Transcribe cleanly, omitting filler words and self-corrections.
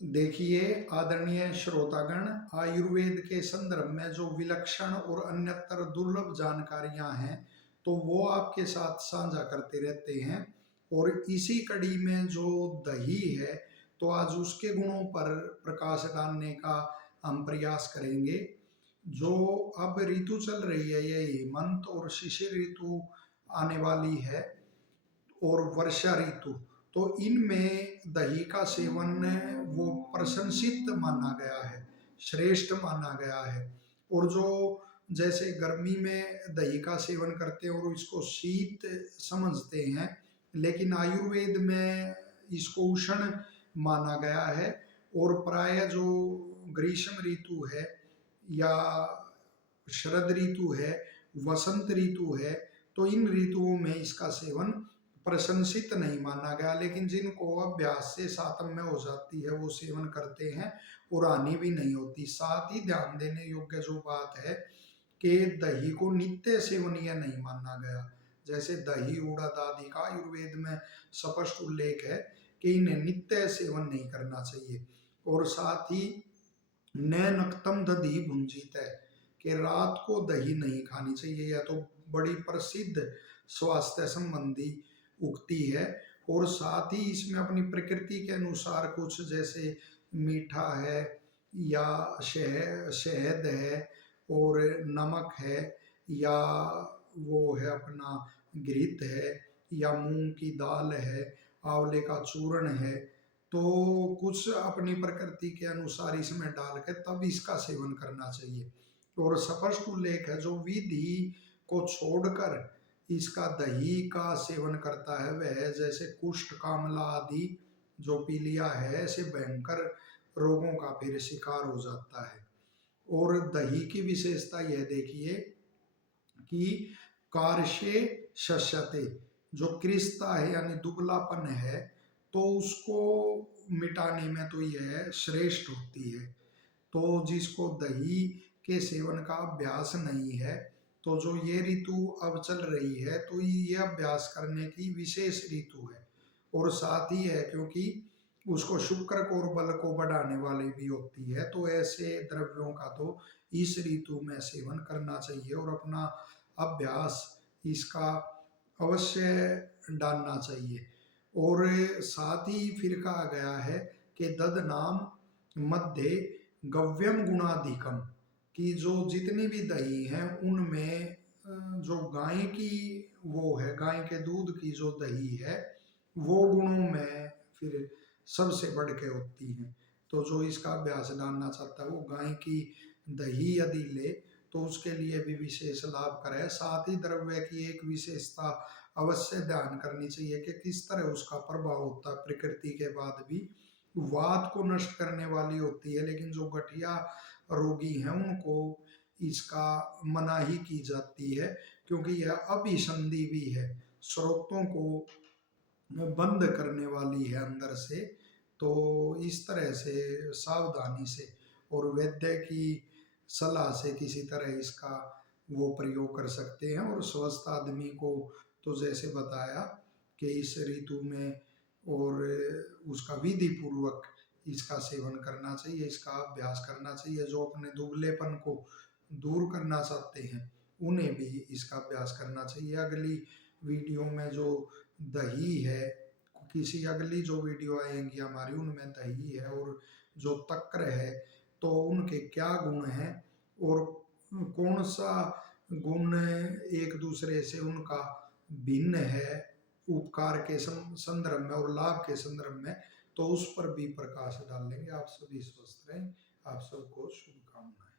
देखिए आदरणीय श्रोतागण, आयुर्वेद के संदर्भ में जो विलक्षण और अन्यतर दुर्लभ जानकारियां हैं तो वो आपके साथ साझा करते रहते हैं। और इसी कड़ी में जो दही है तो आज उसके गुणों पर प्रकाश डालने का हम प्रयास करेंगे। जो अब ऋतु चल रही है ये हेमंत और शिशिर ऋतु आने वाली है और वर्षा ऋतु, तो इनमें दही का सेवन वो प्रशंसित माना गया है, श्रेष्ठ माना गया है। और जो जैसे गर्मी में दही का सेवन करते हैं और इसको शीत समझते हैं, लेकिन आयुर्वेद में इसको उष्ण माना गया है। और प्राय जो ग्रीष्म ऋतु है या शरद ऋतु है, वसंत ऋतु है, तो इन ऋतुओं में इसका सेवन प्रशंसित नहीं माना गया, लेकिन जिनको अभ्यास से सातम्य हो जाती है वो सेवन करते हैं और हानि भी नहीं होती। साथ ही ध्यान देने योग्य जो बात है कि दही को नित्य सेवनीय नहीं माना गया। जैसे दही उड़द आदि का आयुर्वेद में स्पष्ट उल्लेख है कि इन्हें नित्य सेवन नहीं करना चाहिए। और साथ ही न नक्तम दधी भुंजित है कि रात को दही नहीं खानी चाहिए, यह तो बड़ी प्रसिद्ध स्वास्थ्य संबंधी उगती है। और साथ ही इसमें अपनी प्रकृति के अनुसार कुछ जैसे मीठा है या शहद है और नमक है या वो है अपना घृत है या मूंग की दाल है, आंवले का चूर्ण है, तो कुछ अपनी प्रकृति के अनुसार इसमें डाल के तब इसका सेवन करना चाहिए। और स्पष्ट उल्लेख है जो विधि को छोड़कर इसका दही का सेवन करता है वह जैसे कुष्ठ कामला आदि जो पीलिया है ऐसे भयंकर रोगों का फिर शिकार हो जाता है। और दही की विशेषता यह देखिए कि कार्शे शस्यते, जो क्रिस्ता है यानी दुबलापन है तो उसको मिटाने में तो यह श्रेष्ठ होती है। तो जिसको दही के सेवन का अभ्यास नहीं है तो जो ये ऋतु अब चल रही है तो ये अभ्यास करने की विशेष ऋतु है। और साथ ही है क्योंकि उसको शुक्र को और बल को बढ़ाने वाली भी होती है, तो ऐसे द्रव्यों का तो इस ऋतु में सेवन करना चाहिए और अपना अभ्यास इसका अवश्य डालना चाहिए। और साथ ही फिर कहा गया है कि दद नाम मध्य गव्यम गुणाधिकम, कि जो जितनी भी दही हैं उनमें जो गाय की वो है, गाय के दूध की जो दही है वो गुणों में फिर सबसे बढ़ के होती हैं। तो जो इसका अभ्यास डालना चाहता है वो गाय की दही यदि ले तो उसके लिए भी विशेष लाभकर है। साथ ही द्रव्य की एक विशेषता अवश्य ध्यान करनी चाहिए कि किस तरह उसका प्रभाव होता है प्रकृति के बाद भी। वात को नष्ट करने वाली होती है, लेकिन जो गठिया रोगी हैं उनको इसका मनाही की जाती है क्योंकि यह अभिसंधि भी है, स्रोतों को बंद करने वाली है अंदर से। तो इस तरह से सावधानी से और वैद्य की सलाह से किसी तरह इसका वो प्रयोग कर सकते हैं। और स्वस्थ आदमी को तो जैसे बताया कि इस ऋतु में और उसका विधि पूर्वक इसका सेवन करना चाहिए, इसका अभ्यास करना चाहिए। जो अपने दुबलेपन को दूर करना चाहते हैं उन्हें भी इसका अभ्यास करना चाहिए। अगली वीडियो में जो दही है, किसी अगली जो वीडियो आएंगी हमारी उनमें दही है और जो तक्र है तो उनके क्या गुण हैं और कौन सा गुण एक दूसरे से उनका भिन्न है उपकार के संदर्भ में और लाभ के संदर्भ में, तो उस पर भी प्रकाश डालेंगे। आप सभी स्वस्थ रहें, आप सबको शुभकामनाएं।